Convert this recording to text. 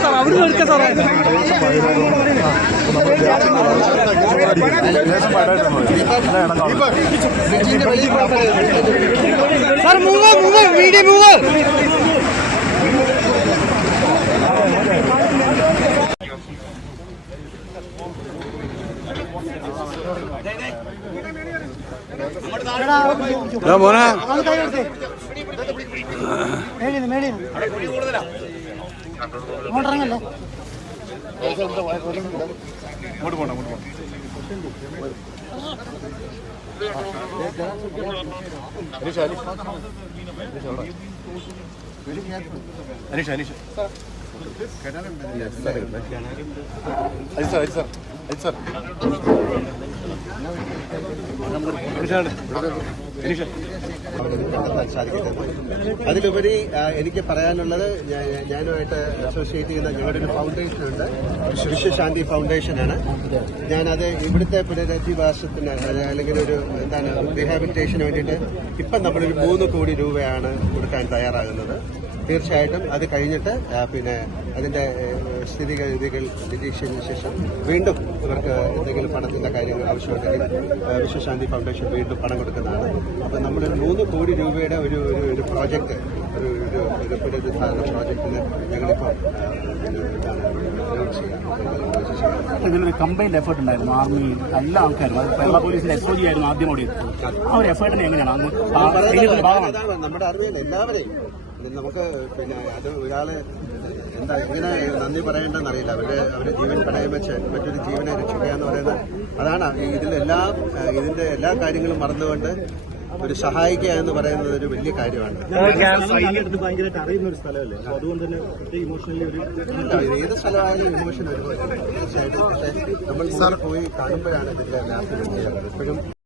Sir അവിടെ എടുക്കാം സാറേ. Sir move video move. മോനെ അങ്ങോട്ടിറങ്ങല്ലേ. അങ്ങോട്ട് പോകണം. അനീഷ് അനീഷ് അതിലുപരി എനിക്ക് പറയാനുള്ളത്, ഞാനുമായിട്ട് അസോസിയേറ്റ് ചെയ്യുന്ന ഞങ്ങളുടെ ഒരു ഫൗണ്ടേഷൻ ഉണ്ട്, വിശ്വശാന്തി ഫൗണ്ടേഷനാണ്. ഞാനത് ഇവിടുത്തെ പുനരധിവാസത്തിന് അല്ലെങ്കിൽ ഒരു റീഹാബിലിറ്റേഷന് വേണ്ടിയിട്ട് ഇപ്പം നമ്മളൊരു 3 കോടി രൂപയാണ് കൊടുക്കാൻ തയ്യാറാകുന്നത്. തീർച്ചയായിട്ടും അത് കഴിഞ്ഞിട്ട് പിന്നെ അതിന്റെ സ്ഥിതിഗതികൾ നിരീക്ഷിച്ചതിന് ശേഷം വീണ്ടും ഇവർക്ക് എന്തെങ്കിലും പണത്തിന്റെ കാര്യങ്ങൾ ആവശ്യമുണ്ടെങ്കിൽ വിശ്വശാന്തി ഫൗണ്ടേഷൻ വീണ്ടും പണം കൊടുക്കുന്നതാണ്. അപ്പം നമ്മളൊരു 3 കോടി രൂപയുടെ ഒരു പ്രോജക്റ്റ്, ഒരു പുനരുദ്ധാരണ പ്രോജക്റ്റിന് ഞങ്ങളിപ്പോൾ ഇതിനൊരു കമ്പൈൻഡ് എഫേർട്ട് ഉണ്ടായിരുന്നു. ആർമി എല്ലാ ആൾക്കാരും, കേരള പോലീസിന്റെ SOG ആയിരുന്നു ആദ്യം ഓടി. ആ ഒരു എഫേർട്ടിനെ എങ്ങനെയാണ് നമ്മുടെ ആർമിയിൽ എല്ലാവരെയും നമുക്ക് പിന്നെ അത് ഒരാളെ എങ്ങനെ നന്ദി പറയേണ്ടെന്ന് അറിയില്ല. അവരുടെ ജീവൻ പണയം വെച്ച് മറ്റൊരു ജീവനെ രക്ഷിക്കുക എന്ന് പറയുന്നത് അതാണ്. ഇതിന്റെ എല്ലാ കാര്യങ്ങളും മറന്നുകൊണ്ട് ഒരു സഹായിക്കുക എന്ന് പറയുന്നത് ഒരു വലിയ കാര്യമാണ്. ഭയങ്കരമായിട്ട് അറിയുന്ന ഒരു സ്ഥലമല്ലേ, അതുകൊണ്ട് തന്നെ ഏത് സ്ഥലമായാലും ഇമോഷൻ വരുമ്പോൾ തീർച്ചയായിട്ടും. പക്ഷേ നമ്മൾ പോയി കാണുമ്പോഴാണ് ഇതിന്റെ എപ്പോഴും